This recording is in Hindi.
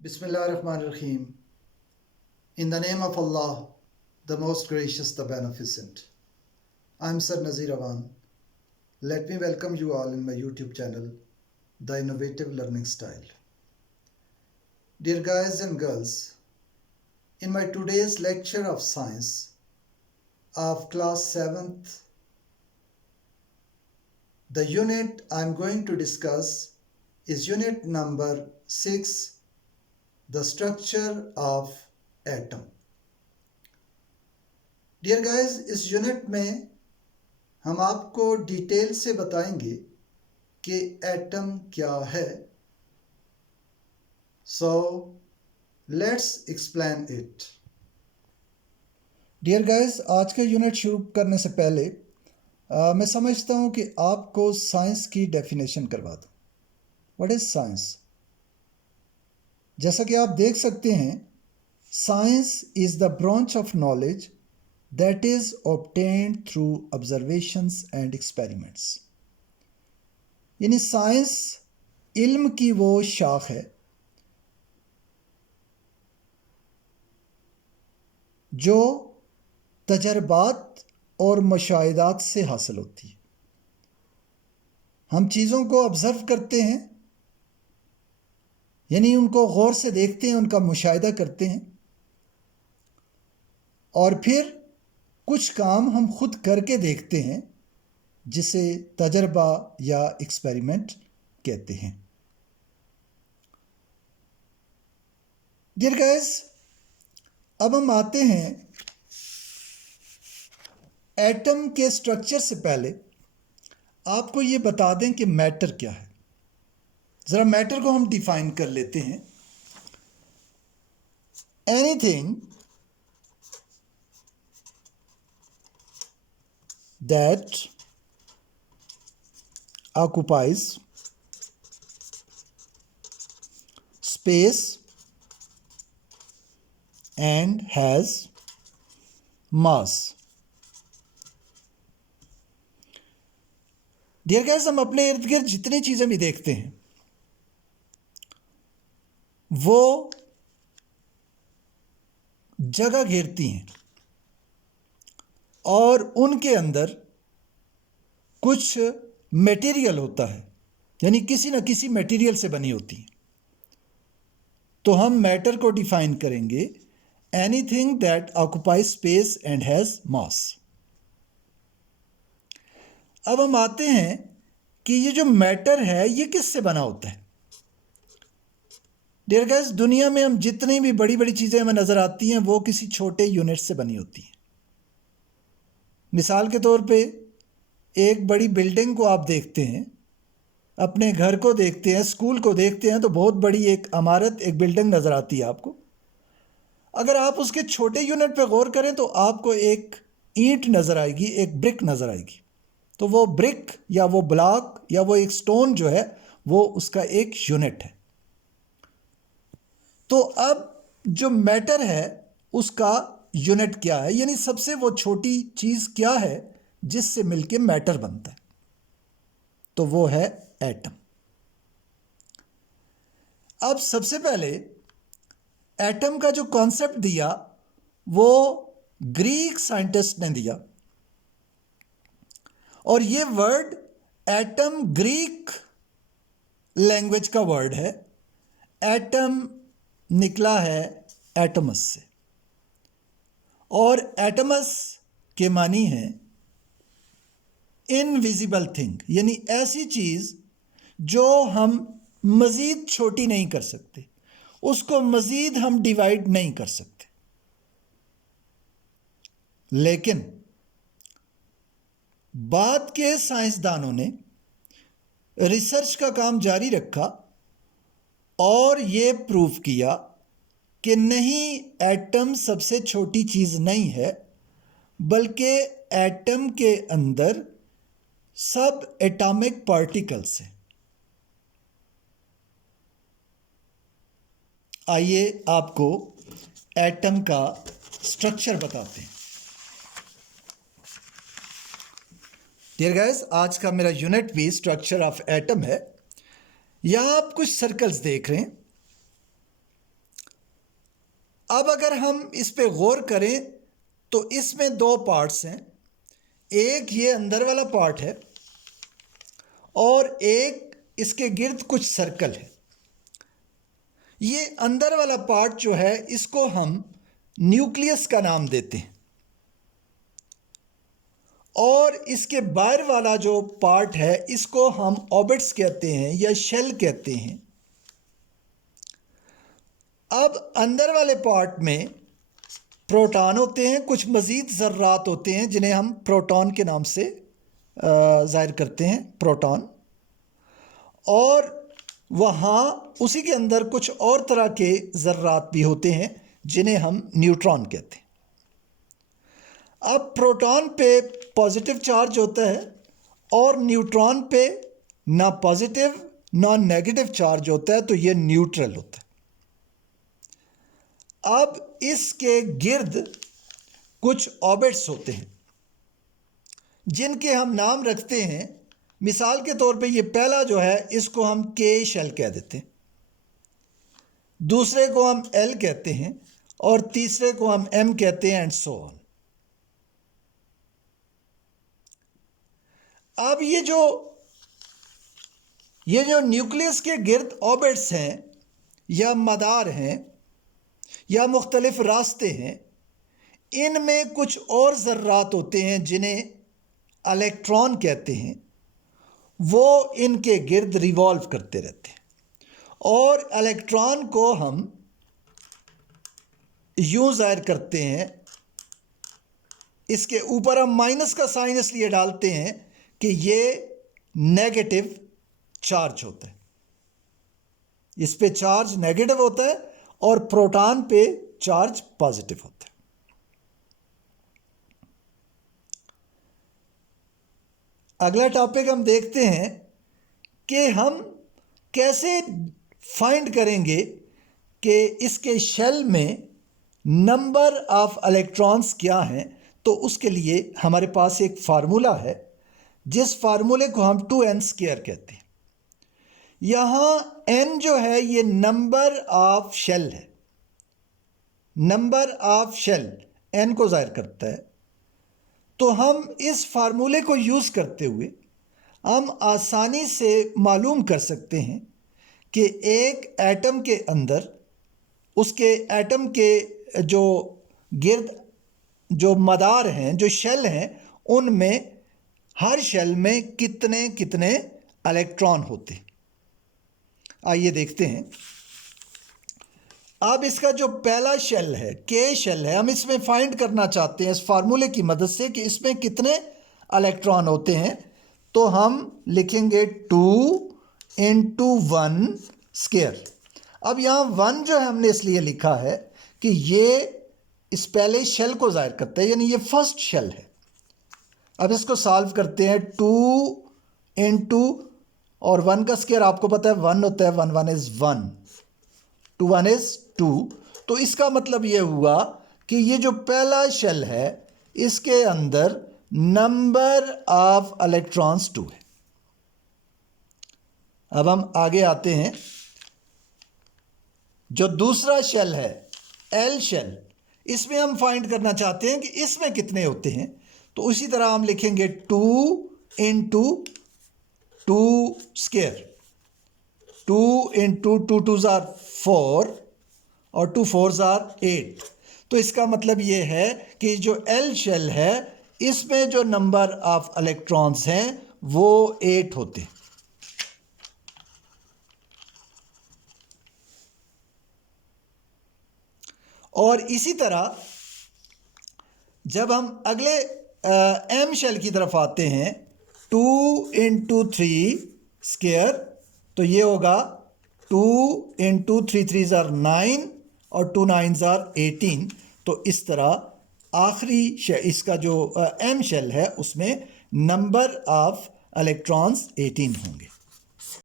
Bismillahirrahmanirrahim. In the name of Allah, the most gracious, the beneficent. I'm Sir Nazir Awan. Let me welcome you all in my YouTube channel, The Innovative Learning Style. Dear guys and girls, in my today's lecture of science of class 7th, the unit I'm going to discuss is unit number 6, the structure of atom. Dear guys, इस यूनिट में हम आपको डिटेल से बताएंगे कि एटम क्या है. So let's explain it. Dear guys, आज का यूनिट शुरू करने से पहले मैं समझता हूँ कि आपको साइंस की डेफिनेशन करवा दूँ. What is science? जैसा कि आप देख सकते हैं, science is the branch of knowledge that is obtained through observations and experiments. यानी साइंस इल्म की वो शाख है जो तजर्बात और मुशाहिदात से हासिल होती है. हम चीज़ों को ऑब्ज़र्व करते हैं, यानी उनको गौर से देखते हैं, उनका मुशाहिदा करते हैं, और फिर कुछ काम हम खुद करके देखते हैं जिसे तजर्बा या एक्सपेरिमेंट कहते हैं. डियर गाइस, अब हम आते हैं एटम के स्ट्रक्चर से पहले आपको ये बता दें कि मैटर क्या है. ज़रा मैटर को हम डिफाइन कर लेते हैं. Anything that occupies space and has mass. Dear guys, हम अपने इर्द गिर्द जितनी चीज़ें भी देखते हैं वो जगह घेरती हैं और उनके अंदर कुछ मटेरियल होता है, यानी किसी न किसी मटेरियल से बनी होती है. तो हम मैटर को डिफाइन करेंगे anything that occupies space and has मास. अब हम आते हैं कि ये जो मैटर है ये किससे बना होता है. डियर गाइस, दुनिया में हम जितनी भी बड़ी बड़ी चीज़ें हमें नज़र आती हैं वो किसी छोटे यूनिट से बनी होती हैं. मिसाल के तौर पे एक बड़ी बिल्डिंग को आप देखते हैं, अपने घर को देखते हैं, स्कूल को देखते हैं, तो बहुत बड़ी एक इमारत, एक बिल्डिंग नज़र आती है आपको. अगर आप उसके छोटे यूनिट पे गौर करें तो आपको एक ईंट नज़र आएगी, एक ब्रिक नज़र आएगी. तो वो ब्रिक या वो ब्लॉक या वो एक स्टोन जो है वो उसका एक यूनिट है. तो अब जो मैटर है उसका यूनिट क्या है, यानी सबसे वो छोटी चीज़ क्या है जिससे मिलके मैटर बनता है, तो वो है एटम. अब सबसे पहले एटम का जो कॉन्सेप्ट दिया वो ग्रीक साइंटिस्ट ने दिया, और ये वर्ड एटम ग्रीक लैंग्वेज का वर्ड है. एटम निकला है एटमस से, और एटमस के मानी है इनविजिबल थिंग, यानी ऐसी चीज़ जो हम मज़ीद छोटी नहीं कर सकते, उसको मज़ीद हम डिवाइड नहीं कर सकते. लेकिन बाद के साइंसदानों ने रिसर्च का काम जारी रखा और ये प्रूव किया कि नहीं, एटम सबसे छोटी चीज़ नहीं है, बल्कि एटम के अंदर सब एटॉमिक पार्टिकल्स हैं. आइए आपको एटम का स्ट्रक्चर बताते हैं. डियर गाइस, आज का मेरा यूनिट भी स्ट्रक्चर ऑफ एटम है. यहाँ आप कुछ सर्कल्स देख रहे हैं. अब अगर हम इस पे गौर करें तो इसमें दो पार्ट्स हैं, एक ये अंदर वाला पार्ट है और एक इसके गिर्द कुछ सर्कल है। ये अंदर वाला पार्ट जो है इसको हम न्यूक्लियस का नाम देते हैं और इसके बाहर वाला जो पार्ट है इसको हम ऑर्बिट्स कहते हैं या शेल कहते हैं। अब अंदर वाले पार्ट में प्रोटॉन होते हैं, कुछ मज़ीद ज़र्रात होते हैं जिन्हें हम प्रोटॉन के नाम से ज़ाहिर करते हैं, प्रोटॉन। और वहाँ उसी के अंदर कुछ और तरह के ज़र्रात भी होते हैं जिन्हें हम न्यूट्रॉन कहते हैं। अब प्रोटॉन पे पॉजिटिव चार्ज होता है और न्यूट्रॉन पे ना पॉजिटिव ना नेगेटिव चार्ज होता है, तो ये न्यूट्रल होता है। अब इसके गिर्द कुछ ऑर्बिट्स होते हैं जिनके हम नाम रखते हैं। मिसाल के तौर पे ये पहला जो है इसको हम के शेल कह देते हैं, दूसरे को हम एल कहते हैं और तीसरे को हम एम कहते हैं, एंड सो ऑन। अब ये जो न्यूक्लियस के गिर्द ऑर्बिट्स हैं या मदार हैं या मुख्तलिफ रास्ते हैं, इनमें कुछ और ज़र्रात होते हैं जिन्हें इलेक्ट्रॉन कहते हैं। वो इनके गिर्द रिवॉल्व करते रहते हैं और इलेक्ट्रॉन को हम यूं ज़ाहिर करते हैं, इसके ऊपर हम माइनस का साइन इसलिए डालते हैं कि ये नेगेटिव चार्ज होता है, इस पे चार्ज नेगेटिव होता है और प्रोटॉन पे चार्ज पॉजिटिव होता है। अगला टॉपिक हम देखते हैं कि हम कैसे फाइंड करेंगे कि इसके शेल में नंबर ऑफ इलेक्ट्रॉन्स क्या हैं। तो उसके लिए हमारे पास एक फार्मूला है जिस फार्मूले को हम 2n² कहते हैं। यहाँ n जो है ये नंबर ऑफ शेल है, नंबर ऑफ शेल n को ज़ाहिर करता है। तो हम इस फार्मूले को यूज़ करते हुए हम आसानी से मालूम कर सकते हैं कि एक एटम के अंदर उसके एटम के जो गिर्द जो मदार हैं, जो शेल हैं, उनमें हर शेल में कितने कितने इलेक्ट्रॉन होते हैं। आइए देखते हैं। अब इसका जो पहला शेल है, के शेल है, हम इसमें फाइंड करना चाहते हैं इस फार्मूले की मदद से कि इसमें कितने इलेक्ट्रॉन होते हैं। तो हम लिखेंगे 2 × 1²। अब यहाँ 1 जो है हमने इसलिए लिखा है कि ये इस पहले शेल को ज़ाहिर करता है, यानी ये फर्स्ट शेल है। अब इसको सॉल्व करते हैं। 2 × और 1 का स्क्वायर आपको पता है 1 होता है, 1 1 इज़ 1, 2 1 इज़ 2। तो इसका मतलब ये हुआ कि ये जो पहला शेल है इसके अंदर नंबर ऑफ इलेक्ट्रॉन्स 2 है। अब हम आगे आते हैं। जो दूसरा शेल है एल शेल, इसमें हम फाइंड करना चाहते हैं कि इसमें कितने होते हैं। तो उसी तरह हम लिखेंगे 2 × 2²। 2 × 2 2s are 4 और 2 4s are 8। तो इसका मतलब ये है कि जो एल शेल है इसमें जो नंबर ऑफ इलेक्ट्रॉन्स हैं वो 8 होते हैं। और इसी तरह जब हम अगले एम शेल की तरफ आते हैं 2 × 3², तो ये होगा 2 × 3 3s are 9 और 2 9s are 18। तो इस तरह आखिरी इसका जो एम शेल है उसमें नंबर ऑफ इलेक्ट्रॉन्स 18 होंगे।